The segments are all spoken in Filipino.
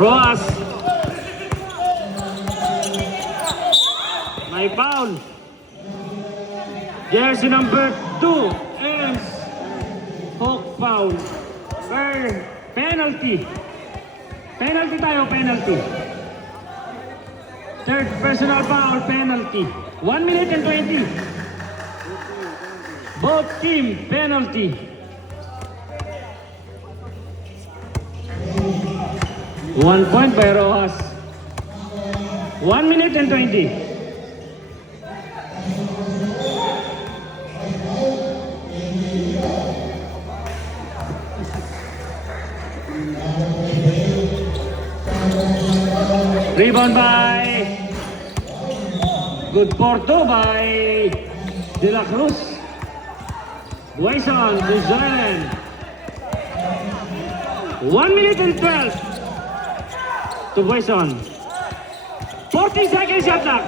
Roas. May foul. Jersey number 2 ends. Hawk foul. Penalty. Penalty tayo, penalty. Third personal foul, penalty. 1 minute and 20. Both team penalty. 1 point by Rojas. 1 minute and 20. Rebound by good Porto by De La Cruz. Bueson, Buzoyan. 1 minute and 12 to Bueson. 40 seconds shot clock.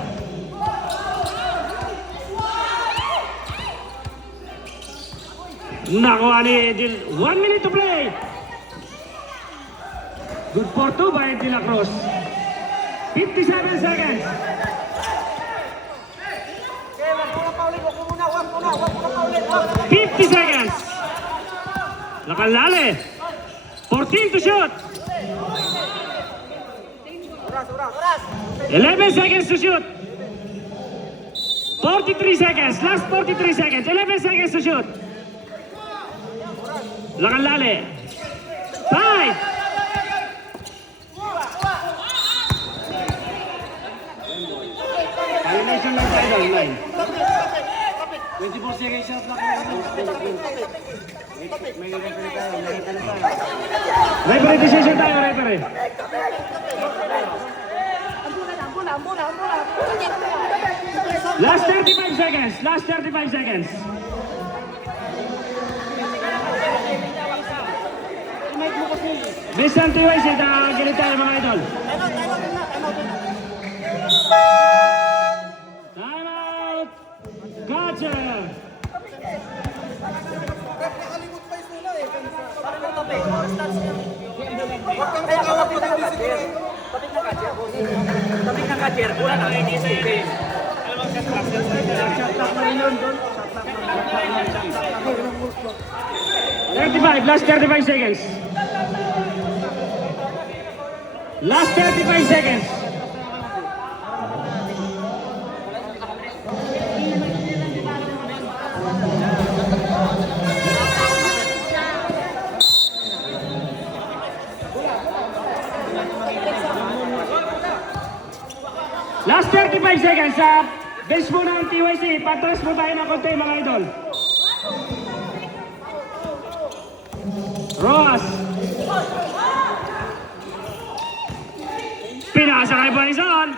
Nakuha ni Dil. 1 minute to play. Good Porto by De La Cruz. 57 seconds. 50 seconds. Nakalale. 14 to shoot. 11 seconds to shoot. 43 seconds. Last 43 seconds. 11 seconds to shoot. Nakalale. 5. Violation ng title line. 24 seconds shot na may referee tayo, referee decision tayo, referee. Last 35 seconds, last 35 seconds. Bisan TYC, gilid tayo mga idol. Time out! Gotcha! Tapik na kajer, wala na kayo dito eh. Alam mo, shot clock na rin yun doon. 35, last 35 seconds. Last 35 seconds. Last 35 seconds sa bench mo ng TYC. Patras mo tayo ng konti mga idol. Roas. Pinasa kay Poison.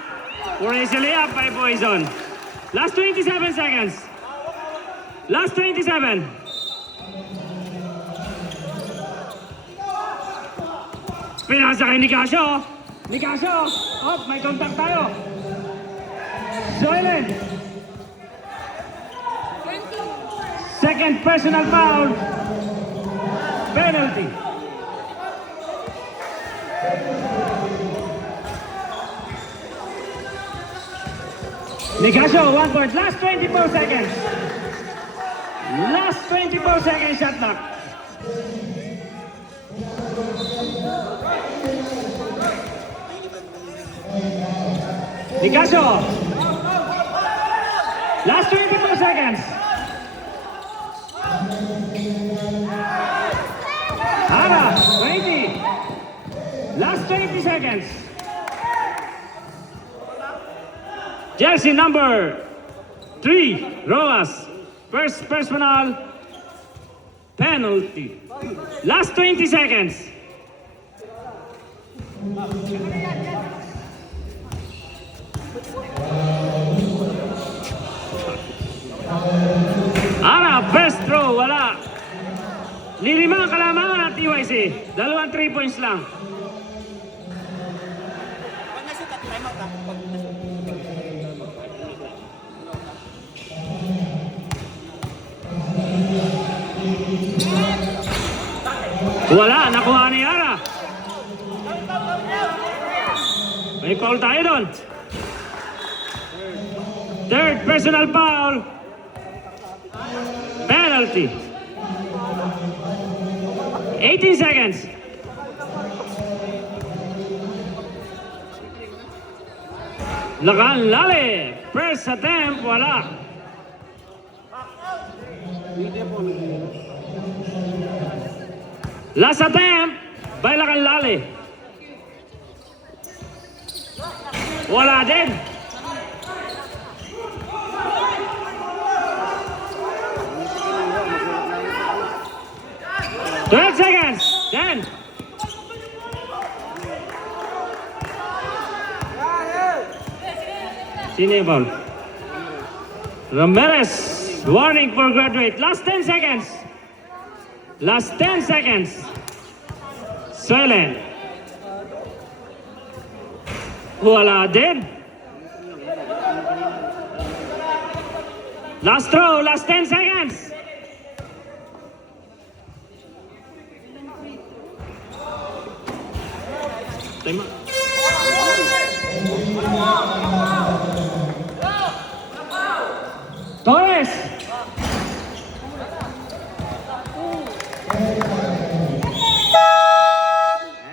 Raise the layup by Poison. Last 27 seconds. Last 27. Pinasa kay Nicasio. Nicasio. Oh, may contact tayo. Soilen. Second personal foul. Penalty. Nicasio, 1 point. Last 24 seconds. Last 24 seconds shot clock. Nicasio. Last 24 seconds. Ara, 20. Last 20 seconds. Jersey number 3, Roas. First personal penalty. Last 20 seconds. Ara, best throw, wala. Nilima kalamangan at TYC. 2 3 points lang. Wala, nakuha ni Ara. May foul tayo doon. Third personal foul. Penalty. 18 seconds. Lakan Lale. First attempt, wala. Last attempt by Lakan Lale. Wala din. 12 seconds. 10. Sino yung foul? Ramirez. Warning for graduate. Last 10 seconds. Last 10 seconds. Silent. Wala din. Last throw. Last 10 seconds. Time out. Torres.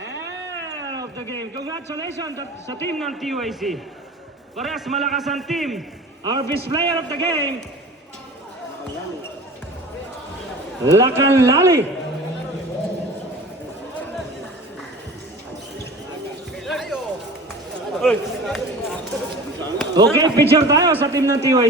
End of the game. Congratulations sa team ng TYC. Parehas malakas ang team. Our best player of the game, Lakan Lali. Okay, picture tayo sa team ng TYC.